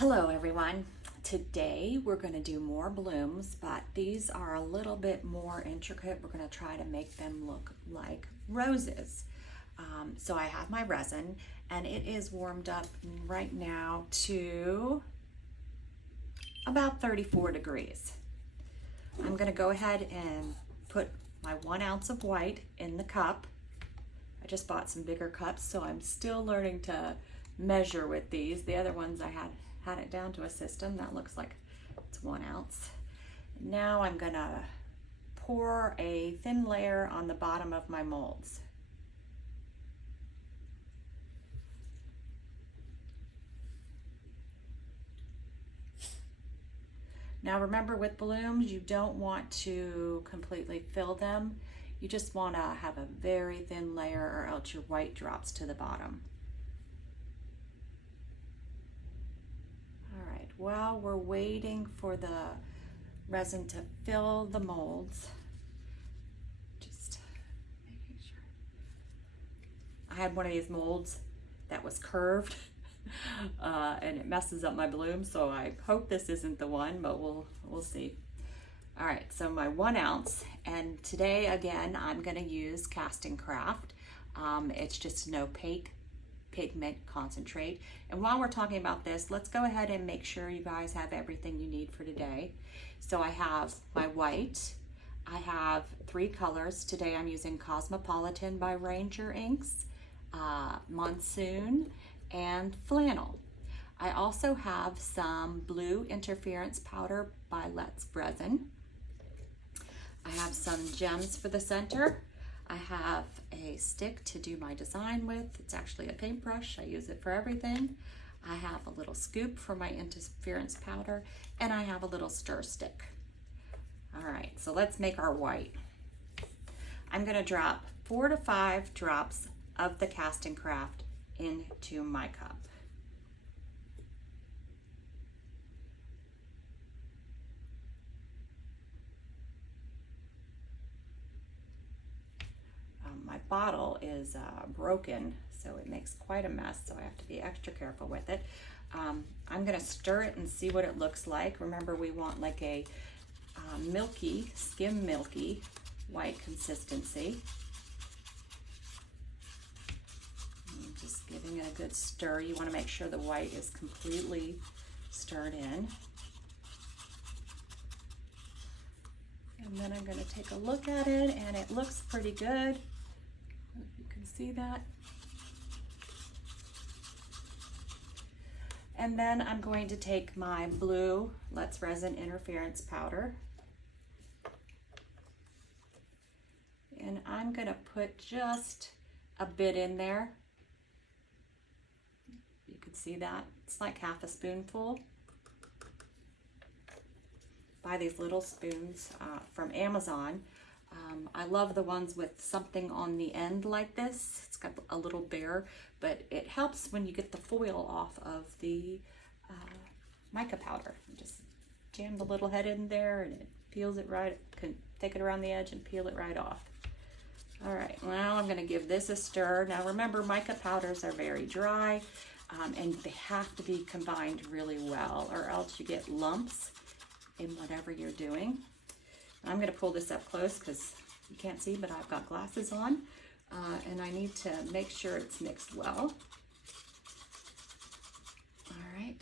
Hello everyone. Today we're going to do more blooms, but these are a little bit more intricate. We're going to try to make them look like roses. So I have my resin and it is warmed up right now to about 34 degrees. I'm going to go ahead and put my 1 ounce of white in the cup. I just bought some bigger cups, so I'm still learning to measure with these. The other ones I had it down to a system. That looks like it's 1 ounce. Now I'm gonna pour a thin layer on the bottom of my molds. Now remember, with blooms, you don't want to completely fill them. You just want to have a very thin layer, or else your white drops to the bottom. All right, while we're waiting for the resin to fill the molds, just making sure. I had one of these molds that was curved and it messes up my bloom, so I hope this isn't the one, but we'll see. All right, so my 1 ounce, and today again I'm going to use Casting Craft. It's just an opaque pigment concentrate. And while we're talking about this, let's go ahead and make sure you guys have everything you need for today. So I have my white, I have 3 colors. Today I'm using Cosmopolitan by Ranger Inks, Monsoon, and Flannel. I also have some blue interference powder by Let's Resin. I have some gems for the center. I have a stick to do my design with. It's actually a paintbrush. I use it for everything. I have a little scoop for my interference powder, and I have a little stir stick. All right, so let's make our white. I'm gonna drop 4 to 5 drops of the Casting Craft into my cup. My bottle is broken, so it makes quite a mess, so I have to be extra careful with it. I'm gonna stir it and see what it looks like. Remember, we want like a milky, skim milky white consistency. I'm just giving it a good stir. You wanna make sure the white is completely stirred in. And then I'm gonna take a look at it, and it looks pretty good. You can see that. And then I'm going to take my blue Let's Resin interference powder, and I'm gonna put just a bit in there. You can see that it's like half a spoonful. Buy these little spoons from Amazon. I love the ones with something on the end like this. It's got a little bear, but it helps when you get the foil off of the mica powder. You just jam the little head in there and it peels it right, can take it around the edge and peel it right off. All right, now I'm gonna give this a stir. Now remember, mica powders are very dry and they have to be combined really well, or else you get lumps in whatever you're doing. I'm going to pull this up close because you can't see, but I've got glasses on, and I need to make sure it's mixed well. All right.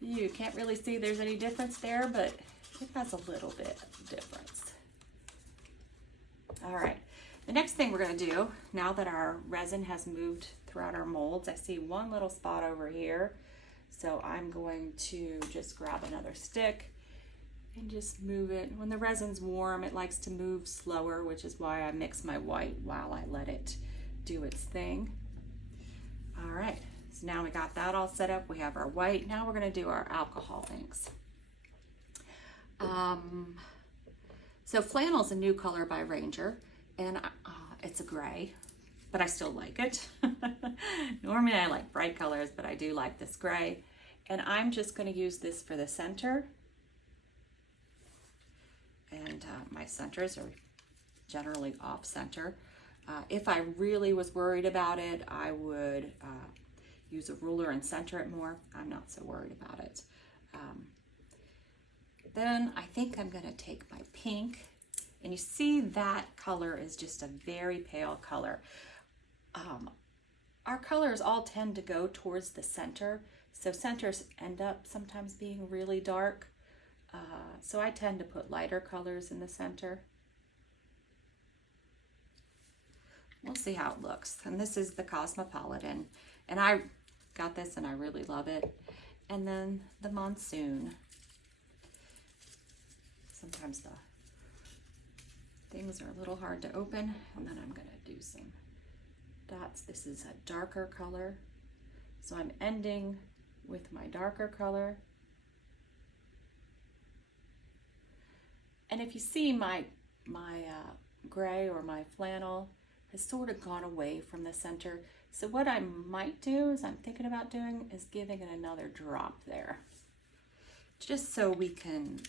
You can't really see there's any difference there, but it has a little bit of difference. All right. The next thing we're going to do, now that our resin has moved throughout our molds, I see one little spot over here. So I'm going to just grab another stick and just move it. When the resin's warm, it likes to move slower, which is why I mix my white while I let it do its thing. All right, so now we got that all set up. We have our white. Now we're gonna do our alcohol inks. So Flannel's a new color by Ranger, and it's a gray, but I still like it. Normally I like bright colors, but I do like this gray. And I'm just gonna use this for the center. And my centers are generally off center. If I really was worried about it, I would use a ruler and center it more, I'm not so worried about it. Then I think I'm gonna take my pink, and you see that color is just a very pale color. Our colors all tend to go towards the center, so centers end up sometimes being really dark. So I tend to put lighter colors in the center. We'll see how it looks. And this is the Cosmopolitan, and I got this and I really love it. And then the Monsoon. Sometimes the things are a little hard to open, and then I'm gonna do some dots. This is a darker color, so I'm ending with my darker color. And if you see my gray or my flannel has sort of gone away from the center. So what I might do is I'm thinking about doing is giving it another drop there, just so we can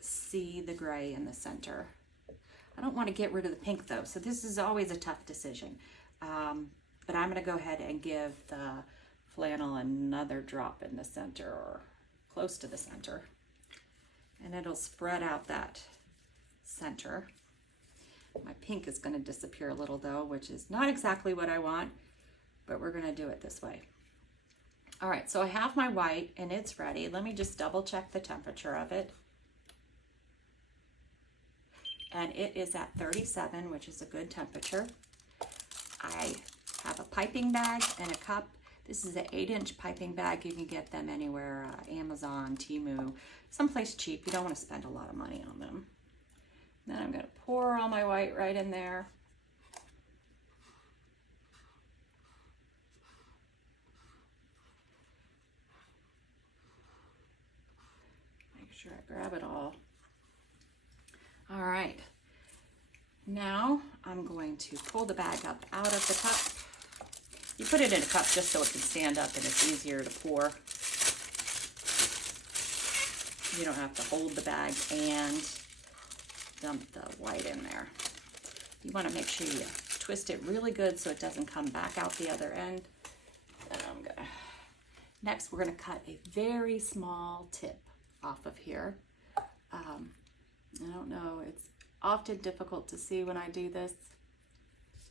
see the gray in the center. I don't want to get rid of the pink though, so this is always a tough decision. But I'm going to go ahead and give the flannel another drop in the center, or close to the center, and it'll spread out that center. My pink is going to disappear a little though, which is not exactly what I want, but we're going to do it this way. All right, so I have my white and it's ready. Let me just double check the temperature of it. And it is at 37, which is a good temperature. I have a piping bag and a cup. This is an 8-inch piping bag. You can get them anywhere, Amazon, Temu, someplace cheap. You don't want to spend a lot of money on them. Then I'm going to pour all my white right in there. Make sure I grab it all. All right. Now I'm going to pull the bag up out of the cup. You put it in a cup just so it can stand up and it's easier to pour. You don't have to hold the bag and dump the white in there. You want to make sure you twist it really good so it doesn't come back out the other end. And next we're going to cut a very small tip off of here. I don't know, it's often difficult to see when I do this,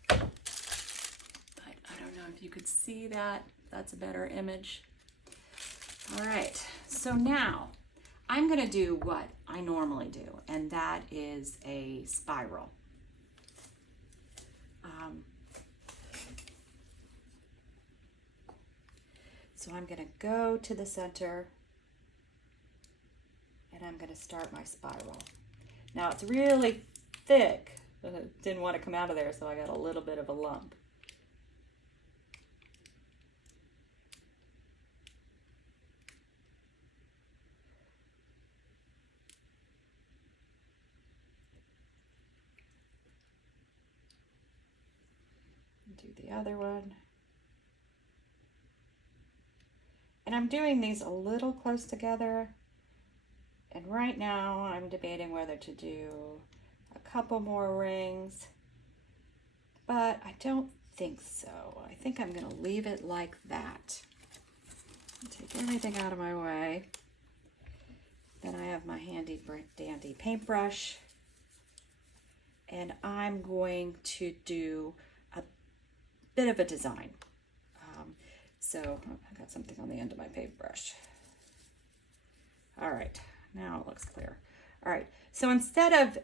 but I don't know if you could see that. That's a better image. All right, so now I'm going to do what I normally do, and that is a spiral. So I'm going to go to the center and I'm going to start my spiral. Now it's really thick, but it didn't want to come out of there, so I got a little bit of a lump. Do the other one. And I'm doing these a little close together. And right now I'm debating whether to do a couple more rings, but I don't think so. I think I'm going to leave it like that. Take everything out of my way. Then I have my handy dandy paintbrush, and I'm going to do a bit of a design. So I got something on the end of my paintbrush. All right. Now it looks clear. All right, so instead of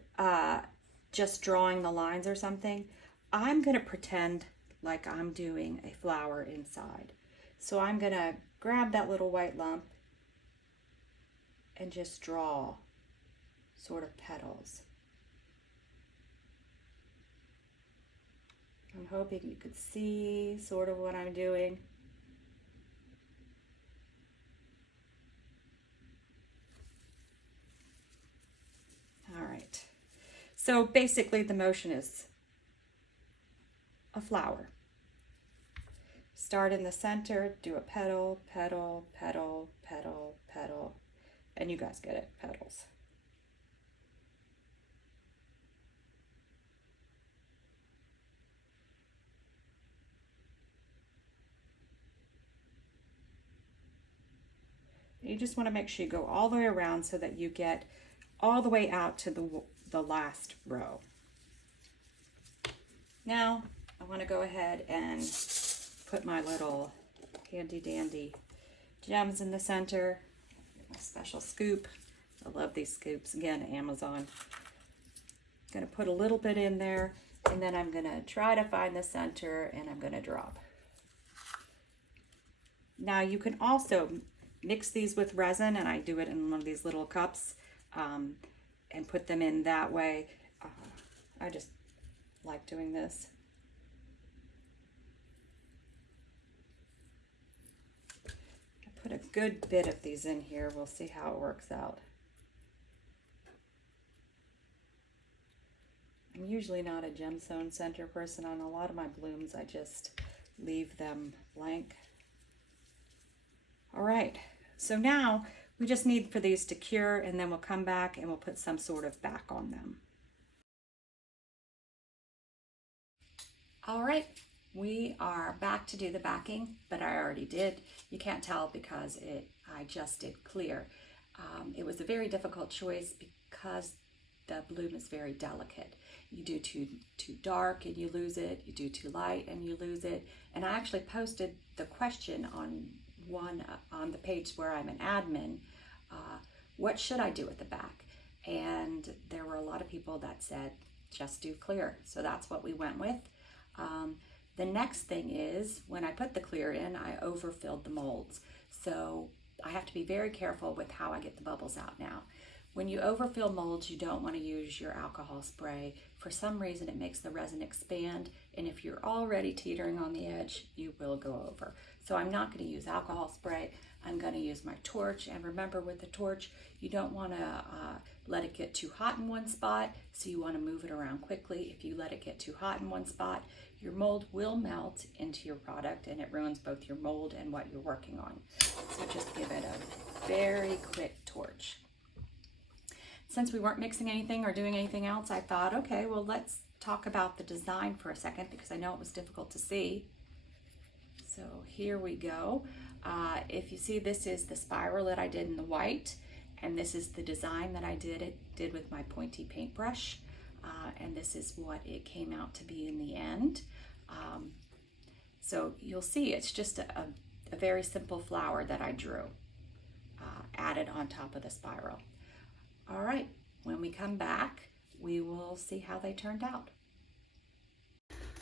just drawing the lines or something, I'm going to pretend like I'm doing a flower inside. So I'm going to grab that little white lump and just draw sort of petals. I'm hoping you could see sort of what I'm doing. All right, so basically the motion is a flower. Start in the center, do a petal, petal, petal, petal, petal, and you guys get it, petals. You just want to make sure you go all the way around so that you get all the way out to the last row. Now I want to go ahead and put my little handy dandy gems in the center. My special scoop. I love these scoops. Again, Amazon. I'm going to put a little bit in there, and then I'm going to try to find the center, and I'm going to drop. Now you can also mix these with resin, and I do it in one of these little cups, and put them in that way. I just like doing this. I put a good bit of these in here. We'll see how it works out. I'm usually not a gemstone center person. On a lot of my blooms, I just leave them blank. All right, so now we just need for these to cure, and then we'll come back and we'll put some sort of back on them. All right, we are back to do the backing, but I already did. You can't tell because I just did clear. It was a very difficult choice because the bloom is very delicate. You do too dark and you lose it. You do too light and you lose it. And I actually posted the question on the page where I'm an admin. What should I do with the back? And there were a lot of people that said just do clear. So that's what we went with. The next thing is when I put the clear in, I overfilled the molds. So I have to be very careful with how I get the bubbles out now. When you overfill molds, you don't want to use your alcohol spray. For some reason, it makes the resin expand, and if you're already teetering on the edge, you will go over. So I'm not going to use alcohol spray. I'm going to use my torch, and remember with the torch, you don't want to let it get too hot in one spot, so you want to move it around quickly. If you let it get too hot in one spot, your mold will melt into your product, and it ruins both your mold and what you're working on. So just give it a very quick torch. Since we weren't mixing anything or doing anything else, I thought, okay, well, let's talk about the design for a second because I know it was difficult to see. So here we go. If you see, this is the spiral that I did in the white, and this is the design that I did with my pointy paintbrush, and this is what it came out to be in the end. So you'll see it's just a very simple flower that I drew, added on top of the spiral. All right, when we come back, we will see how they turned out.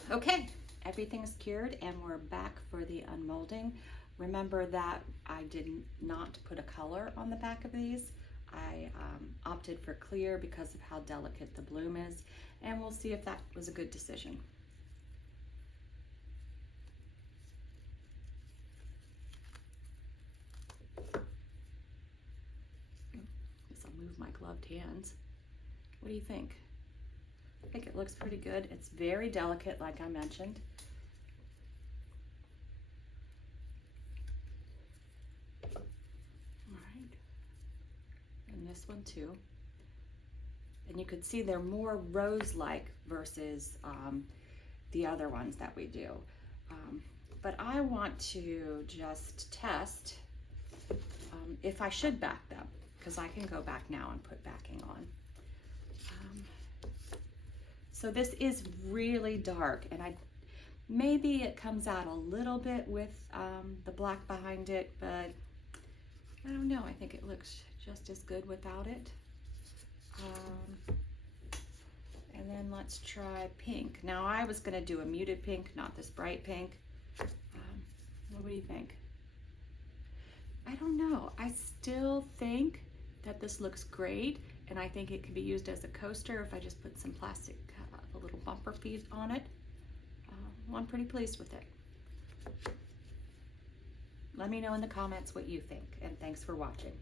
Okay, everything's cured and we're back for the unmolding. Remember that I did not put a color on the back of these. I opted for clear because of how delicate the bloom is, and we'll see if that was a good decision. My gloved hands. What do you think? I think it looks pretty good. It's very delicate, like I mentioned. All right. And this one too. And you could see they're more rose-like versus the other ones that we do. But I want to just test if I should back them, because I can go back now and put backing on. So this is really dark, and maybe it comes out a little bit with the black behind it, but I don't know. I think it looks just as good without it. And then let's try pink. Now I was going to do a muted pink, not this bright pink. What do you think? I don't know. I still think that this looks great, and I think it could be used as a coaster if I just put some plastic, a little bumper feet on it. Well, I'm pretty pleased with it. Let me know in the comments what you think, and thanks for watching.